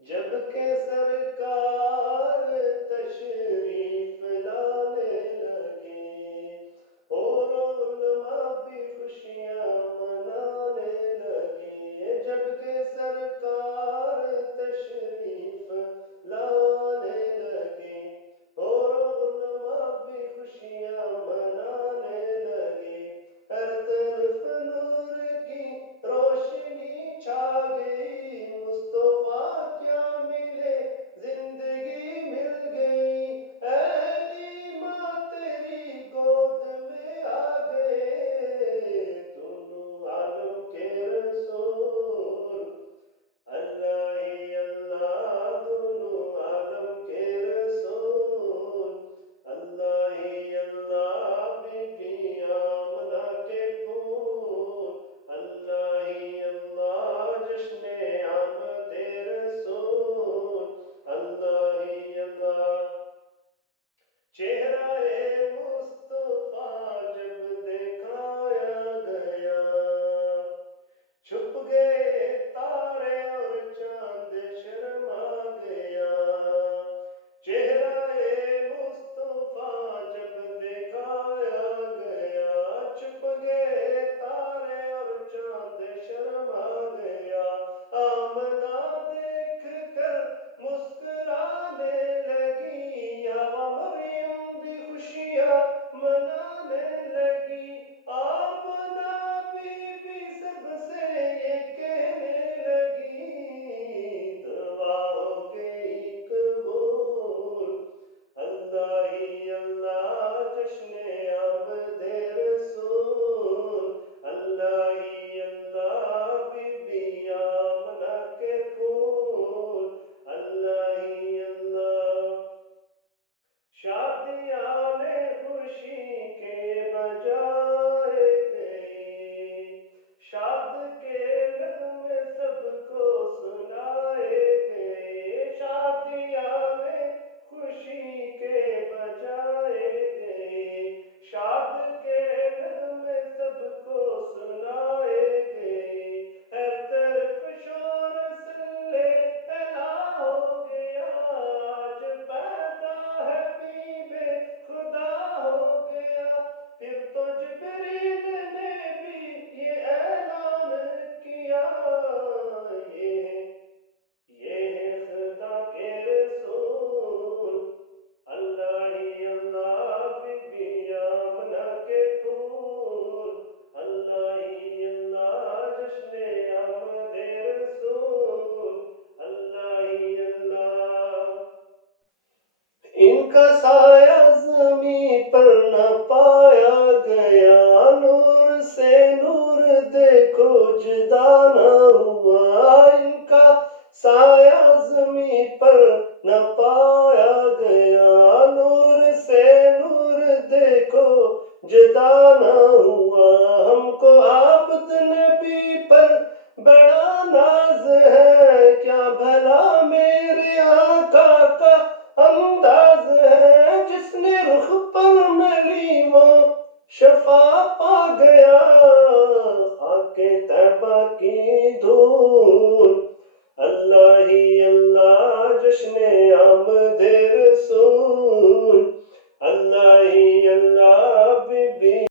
جب کہ سرکار تشریف لانے لگے، اور علماء بھی خوشیاں منانے لگے، جب کہ سرکار تشریف لانے لگے، اور علماء بھی خوشیاں منانے لگے، ہر طرف نور کی روشنی چھا گئی، مصطفیٰ کیا ملے زندگی مل گئی، اہلی ماں تیری گود میں آ گئے، دونوں عالم کے رسول، اللہ ہی اللہ دونوں عالم کے رسول، اللہ ہی اللہ بی بی آمنہ کے پھول، اللہ ہی اللہ جشن آمد رسول، اللہ ہی اللہ۔ چہرہ مصطفیٰ جب دکھایا گیا، چھپ گئے تارے اور چاند شرما گیا، چہرہ مصطفیٰ جب دکھایا گیا، چھپ گئے تارے اور چاند شرما گیا، آمنہ دیکھ کر مسکرانے لگی، ہوا مریم بھی خوشیاں منانے لگی، آمنہ بی بی سب سے یہ کہنے لگی، دعا ہو گئی قبول، اللہ ہی اللہ جشن آمد رسول، اللہ ہی اللہ بی بی آمنہ کے پھول، اللہ ہی اللہ۔ شادیاں نے خوشی کے بجائے گئے، شاد کے نغمے سب کو سنائے گئے، شادیاں نے خوشی کے بجائے گئے، شاد کے نغمے سب کو سنائے گئے، ہر طرف شور صلی اللہ ہو گیا، آج پیدا حبیب خدا ہو گیا، پھر تو جبریل نے بھی یہ اعلان کیا، یہ ہے خدا کے رسول، اللہ ہی اللہ بی بی آمنہ کے پھول، اللہ ہی اللہ جشن آمد رسول، اللہ ہی اللہ۔ ان کا سایہ زمیں پر نہ پایا گیا، نور سے نور دیکھو جدا نہ ہوا، ان کا سایہ زمیں پر نہ پایا گیا، نور سے نور دیکھو جدا نہ ہوا، ہم کو عابد نبی پر بڑا ناز ہے، کیا بھلا میرے آقا کا انداز ہے، جس نے رخ پر ملی وہ شفا پا گیا، خاک طیبہ کی دھول، اللہ ہی اللہ جشن